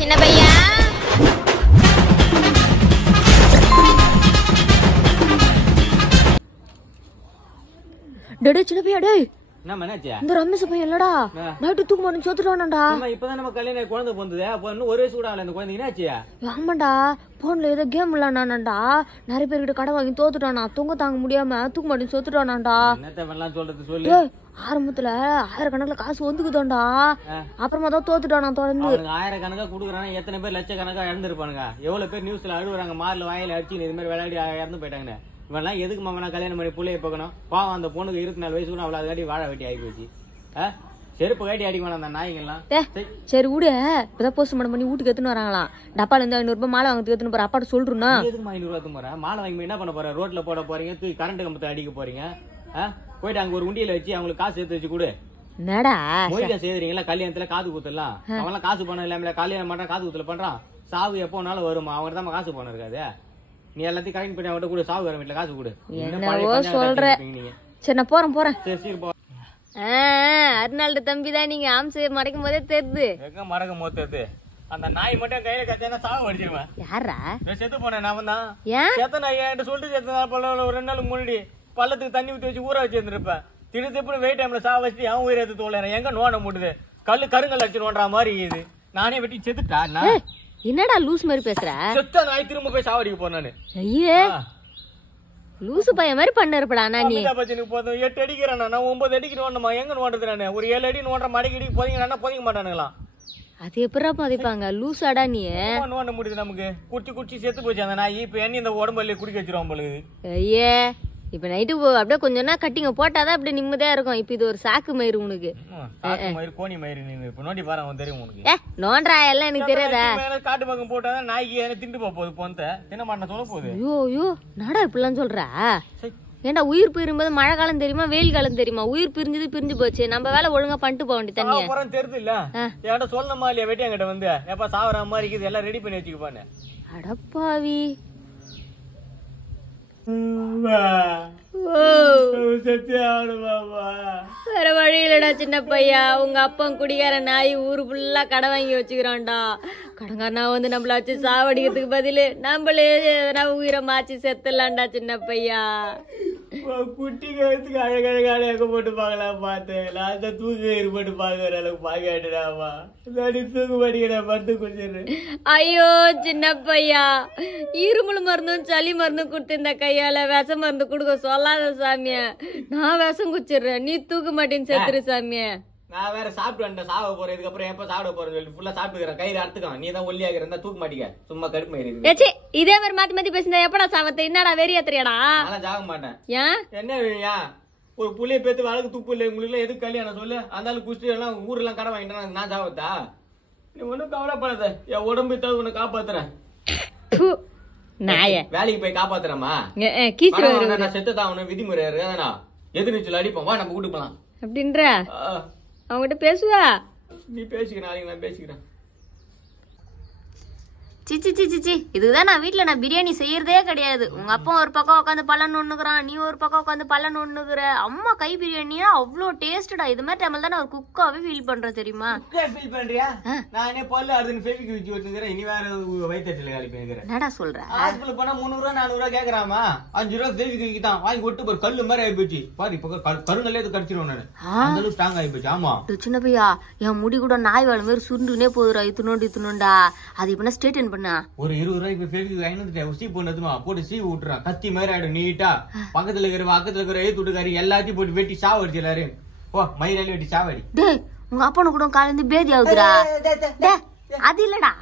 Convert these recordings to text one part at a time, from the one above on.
சின்ன பையா. டேய் சின்ன பையா டேய். என்ன மனேஜா? இந்த ரமேஷ் பையன் இல்லடா. நைட்டு தூக்கு மாட்டேன்னு சொத்துட்டானடா. இப்பதான் நம்ம கல்யாண குழந்தை பொந்தது. அப்ப இன்னும் ஒரு வயசு கூட ஆகல இந்த குழந்தைக்கு என்னாச்சு? ஆமாண்டா போன்ல ஏதோ கேம் விளையாடானாண்டா. நிறைய பேர்கிட்ட கடை வாங்கி தோத்துட்டானா. தூங்க தாங்க முடியாம தூக்கு மாட்டேன்னு சொத்துட்டானாண்டா. என்னத்த பண்ணலாம் சொல்றது சொல்லு. ஆரம்பத்துல 1000 கணக்குல காசு வந்துக்குதோண்டா. அப்புறமா தான் தோத்துட்டானா தொடர்ந்து. 1000 கணக்கா குடுக்குறாங்க. எத்தனை பேர் லட்சக்கணக்கா இறந்துருப்பானுங்க. எவ்வளவு பேர் நியூஸ்ல அழுகுறாங்க. மார்ல வாயில அடிச்சு இது மாதிரி விளையாடி இறந்து போயிட்டாங்க. இவெல்லாம் எதுக்கு மாமா நான் கல்யாணம் பண்ணி பிள்ளைய பார்க்கணும்? பாவம் அந்த பொண்ணுக்கு 24 வயசு கூட அவ்வளவு அதுக்காட்டி வாழ வெட்டி ஆகி போச்சு. செருப்பு காட்டி அடிக்க வேணாம் அந்த நாய்ங்கெல்லாம். சரி விடு. இப்பதான் போஸ்ட்மார்ட்டம் பண்ணி வீட்டுக்கு எடுத்துன்னு வராங்களாம். டப்பால இருந்து 500 ரூபாய் மாலை வாங்கி எடுத்துன்னு போற. அப்பாட்ட சொல்றா. எதுக்கு 500 ரூபாய் போற? மாலை வாங்கி என்ன பண்ண போற? ரோட்ல போட போறீங்க, தூக்கி கரண்ட் கம்பத்தை அடிக்க போறீங்க. போயிட்டு அங்க ஒரு உண்டியில வச்சு அவங்களுக்கு காசு சேர்த்து வச்சு கொடு. என்னடா மொழிகா செய்யறீங்களா? கல்யாணத்துல காது குத்தலாம். அவங்களாம் காசு பணம் இல்லாம கல்யாணம் பண்றான், காது குத்துல பண்றான். சாவு எப்போ வேணாலும் வருமா? அவங்க தான் காசு பணம் இருக்காது. நீ எல்லாத்தையும் கரெக்ட் பண்ணி அவங்ககிட்ட கூட சாவு வர வீட்டுல காசு கொடு. என்னவோ சொல்ற. சரி நான் போறேன். சரி போ. அருணாள்ட தம்பி தான். நீங்க ஆம்சை மறைக்கும் போதே தெரியுது. எங்க மறக்கும் போது தெரியுது. அந்த நாய் மட்டும் கையில கத்தியா சாவு அடிச்சிருவேன். யாரா? செத்து போனேன் நான் தான். ஏன் செத்த நாய் என்கிட்ட சொல்லிட்டு செத்த ஒரு 2 நாளுக்கு முன்னாடி பள்ளத்துக்கு தண்ணி ஊற்றி வச்சு ஊற வச்சு இருந்திருப்பேன். திருப்பி வெயிட் டைம்ல சாவ வச்சுட்டு அவன் உயிரை எடுத்து தோழறேன். எங்க நோண்ட முடியுது? கருங்கல் அடிச்சு நோண்டா மாதிரி இது. நானே வெட்டி செத்துட்டா. என்னடா லூஸ் மாதிரி பேசுற? செத்த நாய் திரும்ப போய் சாவடிக்க போனானு. ஐயே லூசு பையன் மாதிரி பண்ணிருப்படா. நீ போதும் 8 அடிக்கிறேன். நான் 9 அடிக்கு நோண்டமா? எங்க நோண்டது? நானு ஒரு 7 அடி நோண்ட மடக்கி போதீங்கன்னா போதிக்க மாட்டானுங்களாம். அது எப்படா பதிப்பாங்க? லூசாடா நீ. நோண்ட முடியுது நமக்கு. குச்சி செத்து போச்சு அந்த நாய். இப்ப என்ன இந்த உடம்புல குடிக்க வச்சிருவோம் போல. ஐயே இப்ப நைட்டு அப்படியே கொஞ்ச நேரம் கட்டிங்க போட்டாதான் அப்படியே நிம்மதியா இருக்கும். இப்ப இது ஒரு சாக்கு மயிறு உனக்கு. கோணி மயிறு. நீ இப்ப நோண்டி பாரு தெரியும் உனக்கு. நோன்றா எல்லாம் எனக்கு தெரியாதா? காட்டு பக்கம் போட்டாதான் நாய்க்கு திண்டு போகுது. பொந்த என்ன பண்ண சொல்ல போகுது? ஐயோ நாடா இப்படிலாம் சொல்ற? ஏண்டா உயிர் பிரியும்போது மழை காலம் தெரியுமா வெயில் காலம் தெரியுமா? உயிர் பிரிஞ்சது பிரிஞ்சு போச்சு. நம்ம வேலை ஒழுங்கா பண்ணிட்டு போக வேண்டிய தண்ணியா தெரியுது இல்ல? என்கிட்ட சொல்லணுமா இல்லையா? வெட்டியாங்கிட்ட வந்து எப்ப சாவற மாதிரி இருக்குது எல்லாம் ரெடி பண்ணி வச்சுக்கப்பான்னு. அடப்பாவி வேற வழி இல்லடா சின்ன பையா. உங்க அப்பா குடிகார நாய் ஊரு ஃபுல்லா கடை வாங்கி வச்சுக்கிறான்டா. கடங்காரனா வந்து நம்மள வச்சு சாவடிக்கிறதுக்கு பதிலு நம்மளே எதனா உயிரை மாச்சி செத்துலாம்டா சின்ன பையா. குட்டி கழுத்துக்கு அழகழகாக போட்டு பாக்கலாம் பார்த்தேன். நான் தான் தூக்கு போட்டு பாக்குற அளவுக்கு பாக்காட்டுடாமா. தூக்கு படிக்கிற பத்து குடிச்சிரு. ஐயோ சின்ன பையா இருமல் மருந்தும் சளி மருந்தும் கொடுத்து இந்த கையால விஷ மருந்து கொடுக்க சொல்லாத சாமிய. நான் விஷம் குச்சிடுறேன், நீ தூக்க மாட்டேன்னு செத்துரு சாமிய. நான் வேற சாப்பிட்டு வந்துட்டேன். சாவ போறேன். இதுக்கப்புறம் எப்ப சாப்பிட போறேன்னு சொல்லி ஃபுல்லா சாப்பிட்டுக்கிறேன். கயிறு அறுத்துக்கான். நீ தான் ஒல்லியாக இருந்தா தூக்க மாட்டீங்க. சும்மா கடுப்பு மயிறு. இதே மாதிரி மாத்தி மாத்தி பேசினா எப்படா சாவத்தை? என்னடா வெறியா தெரியாடா? நான் சாக மாட்டேன். ஏன் என்ன ஒரு புள்ளைய பேத்து வழக்கு துப்பு இல்லை உங்களுக்கு எல்லாம்? எதுக்கு கல்யாணம் சொல்லு? அந்த குஷ்டி எல்லாம் ஊரெல்லாம் கடை வாங்கிட்டேன். நான் சாவத்தா? நீ ஒன்னும் கவலைப்படாத. என் உடம்பு தவிர உன்னை காப்பாத்துறேன். வேலைக்கு போய் காப்பாத்துறமா? நான் செத்துதான் உன விதிமுறை இருக்காதா? எதிர்நீச்சல் அடிப்போம். வா நம்ம கூட்டு போலாம் அப்படின்ற அவங்ககிட்ட பேசுவா. நீ பேசிக்க, நாளைக்கு நான் பேசிக்கிறேன். சிச்சி சிச்சி சி இதுதான் நான் வீட்டுல நான் பிரியாணி செய்யறதே கிடையாது. உங்க அப்பா ஒரு பக்கம் உட்காந்து பல்லன்னு ஒண்ணுக்குறான், நீ ஒரு பக்கம் உட்காந்து பல்லன்னு ஒண்ணுக்குற. அம்மா கை பிரியாணியா அவ்வளோ டேஸ்டடா. இது மாதிரி டைம்ல தான் நான் ஒரு குக்காவே ஃபீல் பண்றேன் தெரியுமா? ஃபீல் பண்றியா? நானே பல்ல அறுதுன்னு ஃபேவிக் வச்சு வச்சுக்கிறேன். இனி வேற வயிற்றுல காலி பண்ணிக்கிறேன். என்னடா சொல்ற? ஹாஸ்பிட்டல் போனா 300 ரூபா 400 ரூபா கேக்குறாமா? 5 ரூபா ஃபேவிக் தான் வாங்கி கொட்டு ஒரு கல்லு மாதிரி ஆகி போச்சு. பாரு இப்ப கருங்கல்லே கடிச்சிருவேன் நானு. அந்த அளவுக்கு ஸ்ட்ராங் ஆகி போச்சு. ஆமா சின்ன பையா என் முடி கூட நாய் வாழ மாதிரி சுருண்டுனே போதுரா. இத்துனோண்டா அது இப்ப ஸ்ட்ரெயிட்டன் பண்ணா ஒரு 20 ரூபாய்க்கு ஃபேவிக் வாங்கிட்டு சீ போனதுமா போட்டு சீ விட்டுறான். கத்தி மாதிரி ஆயிடும் நீட்டா. பக்கத்துல இருக்கிற எழுத்துட்டுக்காரி எல்லாத்தையும் போட்டு வெட்டி சாவடிச்சு எல்லாரும். ஓ மயிராலி வெட்டி சாவடி. டேய் உங்க அப்பா கூட காலையில பேதி ஆகுதுடா. அது இல்லடா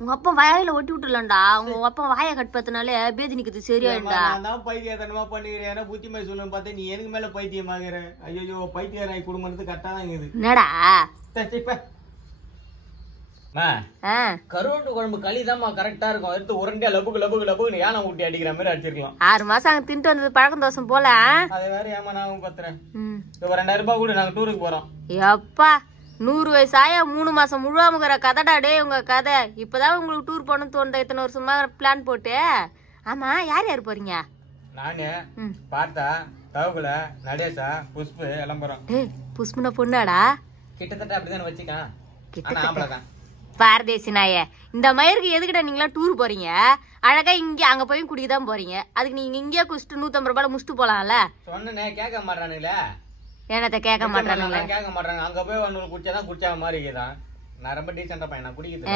உங்க அப்பா வாயில ஒட்டி விட்டுலாம்டா. உங்க அப்பா வாயை கட் பத்தினாலே பேதி நிக்கிறது சரியாயிடும்டா. நான் பைத்தியத்தனமா பண்ணிக்கிறேன். புத்திமை சொல்லுன்னு பார்த்தா நீ எனக்கு மேல பைத்தியமாகிற. ஐயோ பைத்தியராய் குடும்பத்துக்கு கரெக்டா தான் இருக்குது. என்னடா கருவாட்டு குழம்பு களிதாமா கரெக்டா இருக்கும். எடுத்து உருண்டையா லபுக்கு லபுக்கு லபுக்கு யானை ஊட்டி அடிக்கிற மாதிரி அடிச்சிருக்கலாம். 6 மாசம் அங்க தின்ட்டு வந்தது பழக்கம் தோசம் போல. அது வேற ஏமா நான் பாத்துறேன். 2000 ரூபாய் கூட நாங்க டூருக்கு போறோம். எப்பா 100 வயசு ஆயா 3 மாசம் முழுவாமுகிற கதைடா டே உங்க கதை. இப்பதான் உங்களுக்கு டூர் போகணும்னு தோணுது. இத்தனை வருஷமா பிளான் போட்டு. ஆமா யார் யார் போறீங்க? நானு பார்த்தா தவகுல நடேசா புஷ்பு எல்லாம் போறோம். புஷ்புனா பொண்ணாடா? கிட்டத்தட்ட அப்படிதான் வச்சுக்கான். ஆனா ஆம்பளை தான். பாரதேசி நாயே, இந்த மயிருக்கு எதுக்கிட்ட நீங்களாம் டூர் போறீங்க? அழகா இங்க அங்க போய் குடிக்கதான் போறீங்க. அதுக்கு நீங்க இங்கே குடிச்சிட்டு 150 ரூபாய் முடிச்சுட்டு போலாம்ல. சொன்னே கேட்க மாட்டானுங்களே. என்னத்த கேட்க மாட்டானுங்களே? கேட்க மாட்டாங்க. அங்க போய் ஒன்னு குடிச்சாதான் குடிச்சா மாதிரி இருக்குதான். நான் ரொம்ப டீசெண்டா பையன், குடிக்கிறது.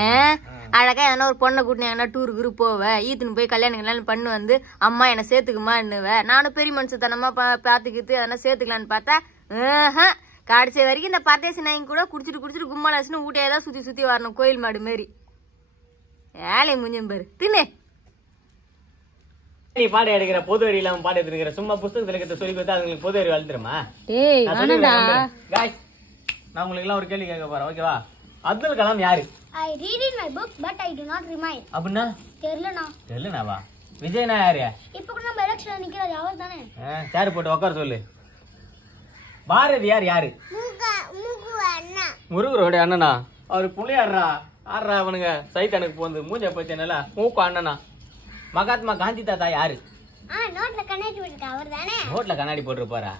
அழகா எதனா ஒரு பொண்ணை கூட்டினா டூருக்கு போவேன், ஈத்துன்னு போய் கல்யாணம் பண்ணு வந்து அம்மா என்ன சேர்த்துக்குமான்னுவேன். நானும் பெரிய மனுஷத்தனமா பாத்துக்கிட்டு எதனா சேர்த்துக்கலான்னு பார்த்தா கடைசி வரைக்கும் இந்த பரதேசி நாய்ங்க கூட குடிச்சிட்டு கும்மால வச்சுன்னு ஊட்டியாதான் சுத்தி வரணும், கோயில் மாடு மாரி. ஏழை முஞ்சம் பேரு தின்னு. நீ பாட எடுக்கிற பொது வரி இல்லாம பாட எடுத்துக்கிற சும்மா புத்தகத்துல இருக்கிறத சொல்லி கொடுத்தா அதுங்களுக்கு பொது வரி வளர்த்துருமா? நான் உங்களுக்கு எல்லாம் ஒரு கேள்வி கேட்க போறேன், ஓகேவா? அப்துல் கலாம் யாரு? I read in my book but I do not remind. அப்படின்னா தெரியலனாவா? விஜய்னா யாரு? இப்ப கூட நம்ம எலெக்ஷன்ல நிக்கிறாரு அவர் தானே. சேர் போட்டு உட்கார சொல்லு. பாரதியார் யாரு? முருகரோட அண்ணனா? அவரு புள்ளையாடுறா ஆடுறா அவனுங்க சைத்தானுக்கு போந்து மூஞ்ச பச்சனல மூக்கு அண்ணனா. மகாத்மா காந்தி தாத்தா யாரு? நோட்ல கண்ணாடி போட்டுருக்க அவர் தானே. நோட்ல கண்ணாடி போட்டுருப்பாரா?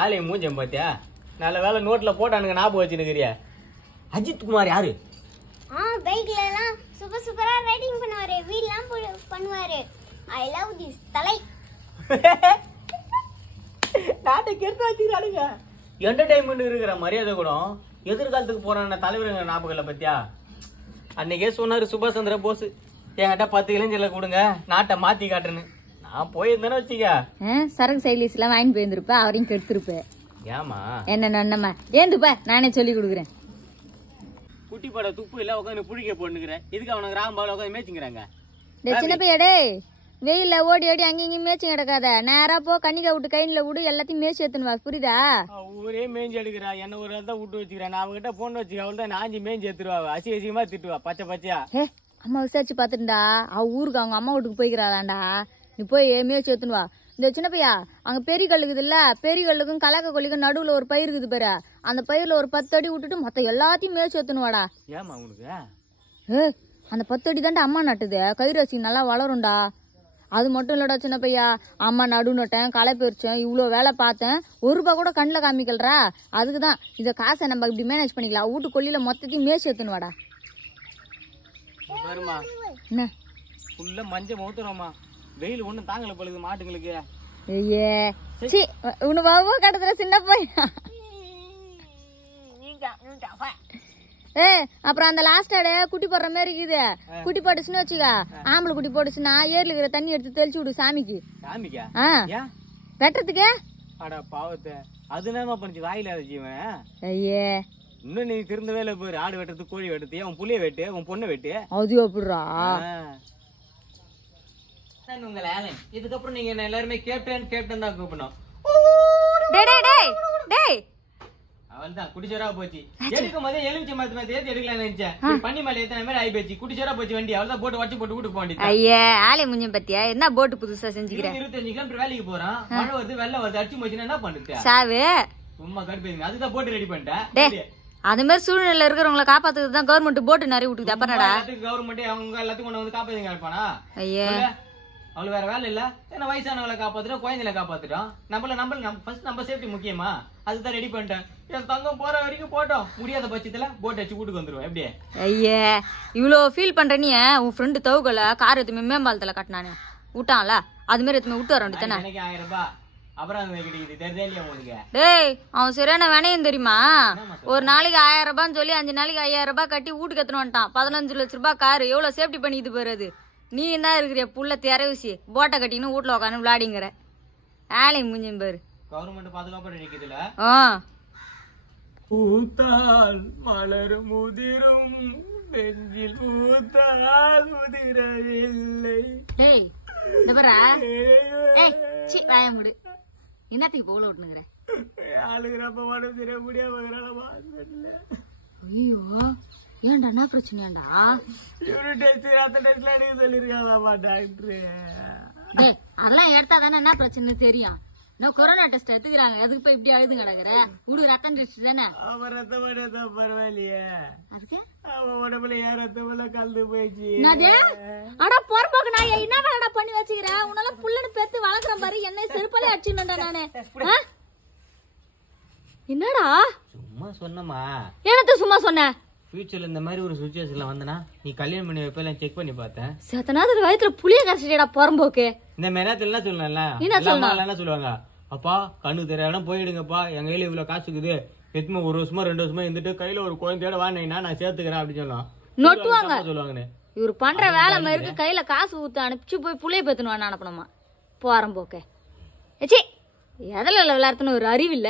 ஆளே மூஞ்சம் பாத்தியா? நல்ல வேலை நோட்ல போட்டானுங்க ஞாபகம் வச்சுருக்கிறிய. அஜித் குமார் யாரு? பைக்ல எல்லாம் சூப்பரா ரைடிங் பண்ணுவாரு, வீல்லாம் பண்ணுவாரு. ஐ லவ் திஸ் தலை. நாட்டை கெடுத்து வச்சுக்கிறானுங்க. என்டர்டைன்மெண்ட் இருக்கிற மரியாதை கூட எதிர்காலத்துக்கு போறான தலைவருங்க ஞாபகம்ல பத்தியா? அன்னைக்கே சொன்னாரு சுபாஷ் சந்திர போஸ், என்கிட்ட 10 இளைஞர்ல கொடுங்க நாட்டை மாத்தி காட்டுன்னு. நான் போயிருந்தேன்னு வச்சுக்க சரக்கு சைலிஸ் எல்லாம் வாங்கி போயிருந்திருப்ப, அவரையும் கெடுத்திருப்பேன். ஏமா என்னம்மா ஏந்துப்ப, நானே சொல்லி கொடுக்குறேன். குட்டி பட துப்பு இல்ல உட்காந்து புழிக்க போட்டுக்கிறேன். இதுக்கு அவனுக்கு கிராமபால உட்காந்து மேய்ச்சிக்கிறாங்க. சின்ன பையடே, வெயில்ல ஓடி அங்கேயும் இங்கேயும் மேய்ச்சி கிடக்காத, நேரா போ கண்ணிக்கா விட்டு கையில விடு, எல்லாத்தையும் மேய்ச்சி எடுத்துன்னு வா, புரியுதா? ஊரே மேய்ஞ்சி எடுக்கிறா, என்ன ஒரு தான் விட்டு வச்சுக்கிறேன். நான் அவங்ககிட்ட போன் வச்சுக்க, அவள் தான் நாஞ்சி மேய்ஞ்சி எடுத்துருவா, அசிங்கமா திட்டுவா பச்சையா. அம்மா விசாரிச்சு பாத்துட்டா, அவ ஊருக்கு அவங்க அம்மா வீட்டுக்கு போய்க்கிறாளாண்டா. நீ போய் மேய்ச்சி எடுத்துன்னு வா. இந்த சின்ன பையா, அங்க பெரிய கல்லுக்குது இல்ல, பெரிய கல்லுக்கும் கலக்க கொல்லிக்கும் நடுவுல ஒரு பயிர் இருக்குது பாரு, அந்த பயிர்ல ஒரு 10 அடி விட்டுட்டு மொத்த எல்லாத்தையும் மேய்ச்சி எடுத்துன்னு வாடா. ஏமா உனக்கு? அந்த 10 அடி தாண்டா அம்மா நட்டுது, கயிறாசி நல்லா வளரும்டா. அது மட்டும் இல்லடா சின்ன பையா, அம்மா நடு நட்டேன், களை பறிச்சேன், இவ்வளவு வேலை பார்த்தேன், 1 ரூபாய் கூட கண்ணில் காமிக்கல்றா. அதுக்குதான் இத காசை நம்ம இப்படி மேனேஜ் பண்ணிக்கலாம். வீட்டு கொல்லியில மொத்தத்தையும் மேய்ச்சி எடுத்துன்னு வாடா. என்ன ஃபுல்லா மஞ்சள் மௌத்துறோமா, வெயில் ஒண்ணு தாங்கல பொழுது மாட்டுங்களுக்கு. ஐயே சி உன பாவோ கடத்துல சின்ன பையா. அப்புறம் அந்த லாஸ்ட் ஆடு குட்டி போடுற மாதிரி இருக்குது, குட்டி போட்டுச்சுன்னு வச்சுக்க, ஆம்பளை குட்டி போட்டுச்சுன்னா ஏர்ல இருக்கிற தண்ணி எடுத்து தெளிச்சு விடு சாமிக்கு. வெட்டுறதுக்கு அட பாவத்தை, அது என்னமா பண்ணுச்சு வாயில ஜீவன். ஐயே இன்னும் நீ திருந்தவே இல்ல போய் ஆடு வெட்டுறது, கோழி வெட்டுறது, உன் புள்ளைய வெட்டு, உன் பொண்ணை வெட்டு. அது எப்படிரா? இதுக்கப்புறம் நீங்க என்ன எல்லாருமே கேப்டன் தான் கூப்பிடணும். அவள்தான் குடிச்சோரா போச்சு. எடுக்கும் போதே எலுமிச்சை மரத்து ஏத்தி எடுக்கலாம் நினைச்சேன், பண்ணி மேல ஏத்த மாதிரி ஆயி போச்சு. குடிச்சோரா போச்சு வண்டி, அவள்தான் போட்டு வச்சு போட்டு வீட்டுக்கு போண்டி. ஐயா ஆளே முஞ்சம் பத்தியா, என்ன போட்டு புதுசா செஞ்சுக்கிறேன். 25 கிலோமீட்டர் வேலைக்கு போறான், மழை வருது வெள்ளம் வருது, அடிச்சு போச்சுன்னா என்ன பண்ணுது? சாவு சும்மா கடுப்பேங்க. அதுதான் போட்டு ரெடி பண்ணிட்டேன். அது மாதிரி சூழ்நிலை இருக்கிறவங்களை காப்பாத்துறது தான் கவர்மெண்ட் போட்டு நிறைய விட்டுக்குது. அப்பனடா கவர்மெண்ட் அவங்க எல்லாத்துக்கும் கொண்டு வந்து காப்பாத்துங்க இருப்பானா? ஐயா அவளுக்கு வேற வேலை இல்ல, ஏன்னா வயசானவங்களை காப்பாத்துட்டோம், குழந்தைகளை காப்பாத்துட்டோம். நம்ம சேஃப்டி முக்கியமா, அதுதான் ரெடி பண்ணிட்டேன். என் தங்கம் போற வரைக்கும் போட்டோம், முடியாத பட்சத்துல போட் அடிச்சு வீட்டுக்கு வந்துருவோம். எப்படியே ஐயா இவ்வளோ ஃபீல் பண்ற நீ, உன் ஃப்ரெண்டு தவுகல கார் எத்துமே மேம்பாலத்துல கட்டினானே விட்டான்ல, அது மாதிரி எத்துமே விட்டு வர வேண்டியதானே. எனக்கு 1000 ரூபாய் அப்புறம் தெரியாது உங்களுக்கு. டேய் அவன் சரியான வேணையும் தெரியுமா, ஒரு நாளைக்கு 1000 ரூபான்னு சொல்லி 5 நாளைக்கு 5000 ரூபாய் கட்டி வீட்டுக்கு எத்தனை வந்துட்டான். 15 லட்ச ரூபாய் காரு, எவ்வளவு சேஃப்டி பண்ணிட்டு போறது. நீ என்ன இருக்கிற புள்ள திறவிசி போட்டை கட்டின்னு வீட்டுல உட்காந்து விளையாடிங்கிற ஆளை முஞ்சும் பேரு. கவர்மெண்ட் பாதுகாப்பு நிக்குதுல. பூத்தால் மலரும் முதிரும் நெஞ்சில் பூத்தால் முதிரவில்லை. டேய் இந்த பாரா, ஏய் சி வாய மூடு, என்னத்துக்கு போல விட்டுனுங்கற ஆளுகிறப்ப மனம் தெரிய முடியாம. ஐயோ ஏன்டா என்ன பிரச்சனையாண்டா? யூரின் டெஸ்ட் ரத்த டெஸ்ட்ல எனக்கு சொல்லிருக்காங்களாமா டாக்டர். டேய் அதெல்லாம் எடுத்தா தானே என்ன பிரச்சனை தெரியும். நான் கொரோனா டெஸ்ட் எடுத்துக்கிறாங்க, எதுக்கு போய் இப்படி அழுது கிடக்குற? உடு ரத்தம் டெஸ்ட் தானே. அவன் ரத்தம் பண்ணதான் பரவாயில்லையே, அதுக்கு அவன் உடம்புல ஏன் ரத்தம் கலந்து போயிடுச்சு. ஆனா பொறுப்பாக்கு நான் என்னடா பண்ணி வச்சுக்கிறேன், உன்னால புள்ளன்னு பெத்து வளர்க்குறேன் பாரு, என்னை செருப்பாலே அடிச்சுடா நானு. என்னடா சும்மா சொன்னமா? என்னத்த சும்மா சொன்ன? ஃபியூச்சர்ல இந்த மாதிரி ஒரு சுச்சுவேஷன்ல வந்தனா நீ கல்யாணம் பண்ணி வைப்ப செக் பண்ணி பார்த்தேன். செத்த நேரத்துல வயித்துல புளிய கரைச்சிட்டா போறம்போக்கு. இந்த மாதிரி நேரத்துல என்ன சொல்லலாம்ல, என்ன சொல்லுவாங்க, அப்பா கண்ணு தெரியாம போயிடுங்கப்பா, எங்க கையில இவ்வளவு காசு இருக்குது, எத்தனை 1 வருஷமா 2 வருஷமா இருந்துட்டு கையில ஒரு குழந்தையோட வாங்கினா நான் சேர்த்துக்கிறேன் அப்படின்னு சொல்லலாம். நொட்டுவாங்க சொல்லுவாங்கன்னு. இவரு பண்ற வேலை மாதிரி கையில காசு ஊத்து அனுப்பிச்சு போய் புளிய பேத்துன்னு அனுப்பணுமா போறம்போக்க. ஏச்சி எதில் விளையாடுறதுன்னு ஒரு அறிவு இல்ல.